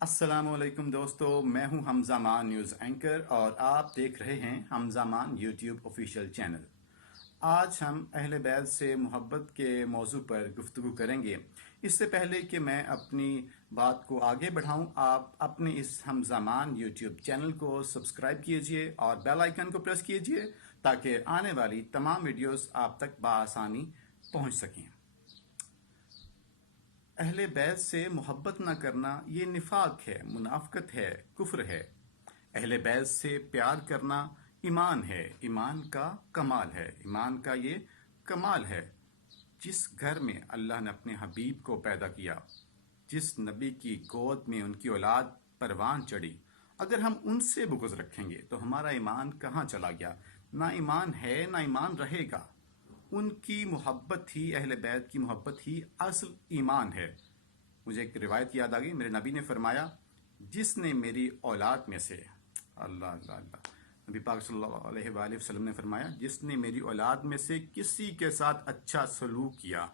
السلام علیکم دوستو، میں ہوں حمزہ مان نیوز اینکر اور آپ دیکھ رہے ہیں حمزہ مان یوٹیوب آفیشیل چینل۔ آج ہم اہل بیت سے محبت کے موضوع پر گفتگو کریں گے۔ اس سے پہلے کہ میں اپنی بات کو آگے بڑھاؤں، آپ اپنے اس حمزہ مان یوٹیوب چینل کو سبسکرائب کیجئے اور بیل آئیکن کو پریس کیجئے تاکہ آنے والی تمام ویڈیوز آپ تک بآسانی پہنچ سکیں۔ اہل بیت سے محبت نہ کرنا یہ نفاق ہے، منافقت ہے، کفر ہے۔ اہل بیت سے پیار کرنا ایمان ہے، ایمان کا کمال ہے، ایمان کا یہ کمال ہے۔ جس گھر میں اللہ نے اپنے حبیب کو پیدا کیا، جس نبی کی گود میں ان کی اولاد پروان چڑھی، اگر ہم ان سے بغض رکھیں گے تو ہمارا ایمان کہاں چلا گیا؟ نہ ایمان ہے نہ ایمان رہے گا۔ ان کی محبت ہی، اہل بیت کی محبت ہی اصل ایمان ہے۔ مجھے ایک روایت یاد آ گئی، میرے نبی نے فرمایا، جس نے میری اولاد میں سے، اللہ اللہ اللہ، نبی پاک صلی اللہ علیہ وآلہ وسلم نے فرمایا، جس نے میری اولاد میں سے کسی کے ساتھ اچھا سلوک کیا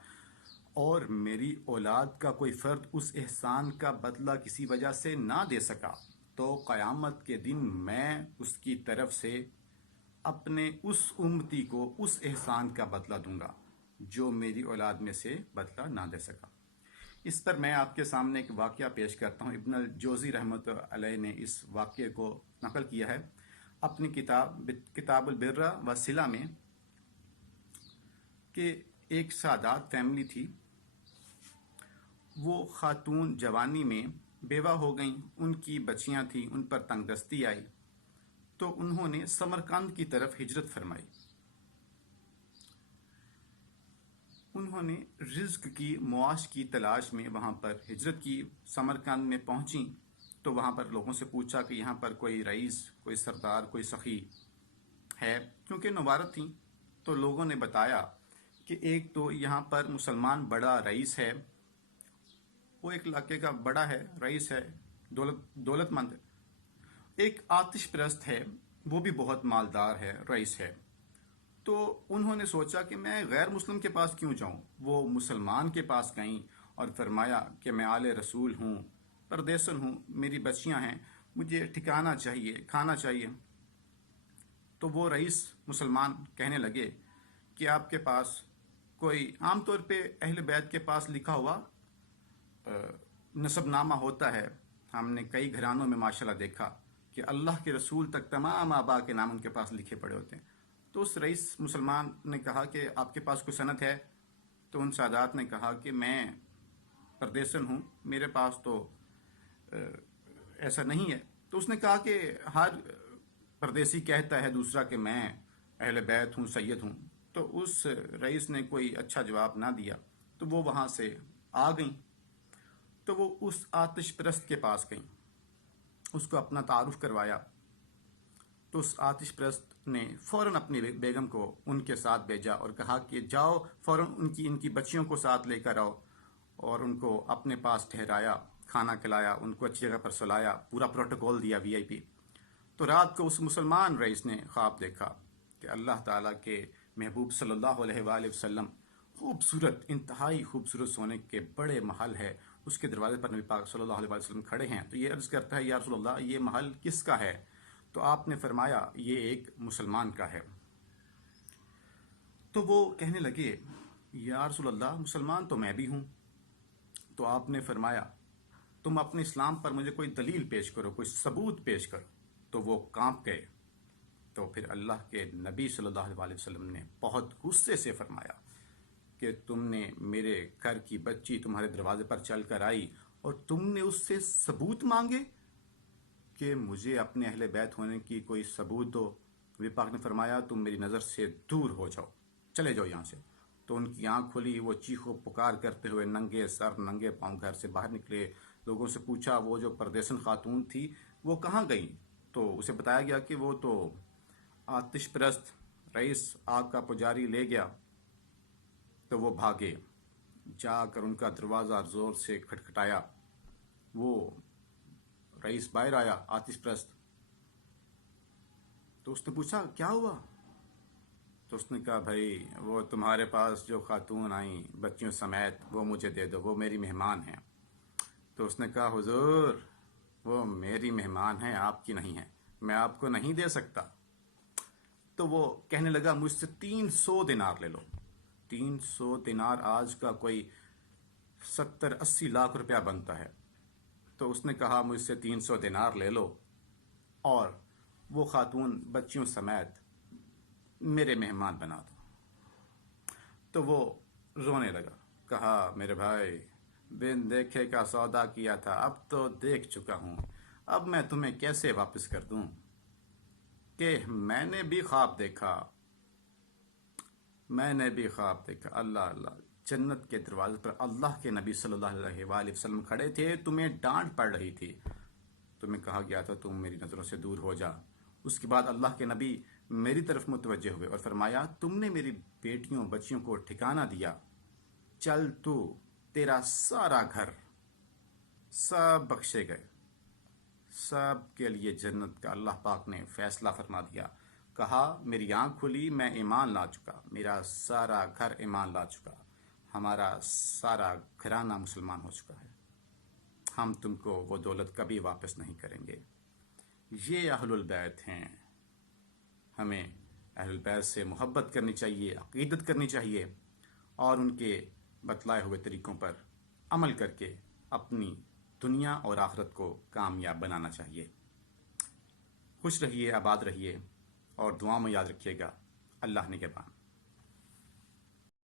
اور میری اولاد کا کوئی فرد اس احسان کا بدلہ کسی وجہ سے نہ دے سکا تو قیامت کے دن میں اس کی طرف سے اپنے اس امتی کو اس احسان کا بدلہ دوں گا جو میری اولاد میں سے بدلہ نہ دے سکا۔ اس پر میں آپ کے سامنے ایک واقعہ پیش کرتا ہوں۔ ابن الجوزی رحمۃ علیہ نے اس واقعے کو نقل کیا ہے اپنی کتاب البر والصلہ میں، کہ ایک سادات فیملی تھی۔ وہ خاتون جوانی میں بیوہ ہو گئیں، ان کی بچیاں تھیں، ان پر تنگ دستی آئی تو انہوں نے سمرقند کی طرف ہجرت فرمائی۔ انہوں نے رزق کی، معاش کی تلاش میں وہاں پر ہجرت کی، سمرقند میں پہنچیں تو وہاں پر لوگوں سے پوچھا کہ یہاں پر کوئی رئیس، کوئی سردار، کوئی سخی ہے، کیونکہ نوارت تھیں۔ تو لوگوں نے بتایا کہ ایک تو یہاں پر مسلمان بڑا رئیس ہے، وہ ایک علاقے کا بڑا ہے، رئیس ہے، دولت مند ہے۔ ایک آتش پرست ہے، وہ بھی بہت مالدار ہے، رئیس ہے۔ تو انہوں نے سوچا کہ میں غیر مسلم کے پاس کیوں جاؤں؟ وہ مسلمان کے پاس گئیں اور فرمایا کہ میں آل رسول ہوں، پردیسن ہوں، میری بچیاں ہیں، مجھے ٹھکانا چاہیے، کھانا چاہیے۔ تو وہ رئیس مسلمان کہنے لگے کہ آپ کے پاس کوئی، عام طور پہ اہل بیت کے پاس لکھا ہوا نسب نامہ ہوتا ہے، ہم نے کئی گھرانوں میں ماشاءاللہ دیکھا کہ اللہ کے رسول تک تمام آبا کے نام ان کے پاس لکھے پڑے ہوتے ہیں۔ تو اس رئیس مسلمان نے کہا کہ آپ کے پاس کوئی سند ہے؟ تو ان سادات نے کہا کہ میں پردیسن ہوں، میرے پاس تو ایسا نہیں ہے۔ تو اس نے کہا کہ ہر پردیسی کہتا ہے دوسرا کہ میں اہل بیت ہوں، سید ہوں۔ تو اس رئیس نے کوئی اچھا جواب نہ دیا، تو وہ وہاں سے آ گئیں۔ تو وہ اس آتش پرست کے پاس گئیں، اس کو اپنا تعارف کروایا۔ تو اس آتش پرست نے فوراً اپنی بیگم کو ان کے ساتھ بھیجا اور کہا کہ جاؤ فوراً ان کی بچیوں کو ساتھ لے کر آؤ، اور ان کو اپنے پاس ٹھہرایا، کھانا کھلایا، ان کو اچھی جگہ پر سلایا، پورا پروٹوکول دیا، وی آئی پی۔ تو رات کو اس مسلمان رئیس نے خواب دیکھا کہ اللہ تعالیٰ کے محبوب صلی اللہ علیہ وآلہ وسلم خوبصورت، انتہائی خوبصورت سونے کے بڑے محل ہے، اس کے دروازے پر نبی پاک صلی اللہ علیہ وآلہ وسلم کھڑے ہیں۔ تو یہ عرض کرتا ہے، یا رسول اللہ، یہ محل کس کا ہے؟ تو آپ نے فرمایا یہ ایک مسلمان کا ہے۔ تو وہ کہنے لگے، یا رسول اللہ، مسلمان تو میں بھی ہوں۔ تو آپ نے فرمایا تم اپنے اسلام پر مجھے کوئی دلیل پیش کرو، کوئی ثبوت پیش کرو۔ تو وہ کانپ گئے۔ تو پھر اللہ کے نبی صلی اللہ علیہ وسلم نے بہت غصے سے فرمایا کہ تم نے میرے گھر کی بچی تمہارے دروازے پر چل کر آئی اور تم نے اس سے ثبوت مانگے کہ مجھے اپنے اہل بیت ہونے کی کوئی ثبوت دو۔ نبی پاک نے فرمایا تم میری نظر سے دور ہو جاؤ، چلے جاؤ یہاں سے۔ تو ان کی آنکھ کھلی، وہ چیخو پکار کرتے ہوئے ننگے سر ننگے پاؤں گھر سے باہر نکلے۔ لوگوں سے پوچھا وہ جو پردیسن خاتون تھی وہ کہاں گئی؟ تو اسے بتایا گیا کہ وہ تو آتش پرست رئیس آگ کا پجاری لے گیا۔ تو وہ بھاگے، جا کر ان کا دروازہ زور سے کھٹکھٹایا۔ وہ رئیس باہر آیا، آتش پرست۔ تو اس نے پوچھا کیا ہوا؟ تو اس نے کہا بھائی وہ تمہارے پاس جو خاتون آئیں بچیوں سمیت وہ مجھے دے دو، وہ میری مہمان ہیں۔ تو اس نے کہا حضور وہ میری مہمان ہے، آپ کی نہیں ہے، میں آپ کو نہیں دے سکتا۔ تو وہ کہنے لگا مجھ سے 300 دینار لے لو۔ 300 دینار آج کا کوئی 70-80 لاکھ روپیہ بنتا ہے۔ تو اس نے کہا مجھ سے 300 دینار لے لو اور وہ خاتون بچیوں سمیت میرے مہمان بنا دو۔ تو وہ رونے لگا، کہا میرے بھائی، بن دیکھے کا سودا کیا تھا، اب تو دیکھ چکا ہوں، اب میں تمہیں کیسے واپس کر دوں کہ میں نے بھی خواب دیکھا، میں نے بھی خواب دیکھا۔ اللہ اللہ، جنت کے دروازے پر اللہ کے نبی صلی اللہ علیہ وآلہ وسلم کھڑے تھے، تمہیں ڈانٹ پڑ رہی تھی، تمہیں کہا گیا تھا تم میری نظروں سے دور ہو جا۔ اس کے بعد اللہ کے نبی میری طرف متوجہ ہوئے اور فرمایا تم نے میری بیٹیوں بچیوں کو ٹھکانہ دیا، چل تو، تیرا سارا گھر سب بخشے گئے، سب کے لیے جنت کا اللہ پاک نے فیصلہ فرما دیا۔ کہا میری آنکھ کھلی، میں ایمان لا چکا، میرا سارا گھر ایمان لا چکا، ہمارا سارا گھرانہ مسلمان ہو چکا ہے، ہم تم کو وہ دولت کبھی واپس نہیں کریں گے۔ یہ اہل البیت ہیں، ہمیں اہل البیت سے محبت کرنی چاہیے، عقیدت کرنی چاہیے اور ان کے بتلائے ہوئے طریقوں پر عمل کر کے اپنی دنیا اور آخرت کو کامیاب بنانا چاہیے۔ خوش رہیے، آباد رہیے اور دعا میں یاد رکھیے گا۔ اللہ نگہبان۔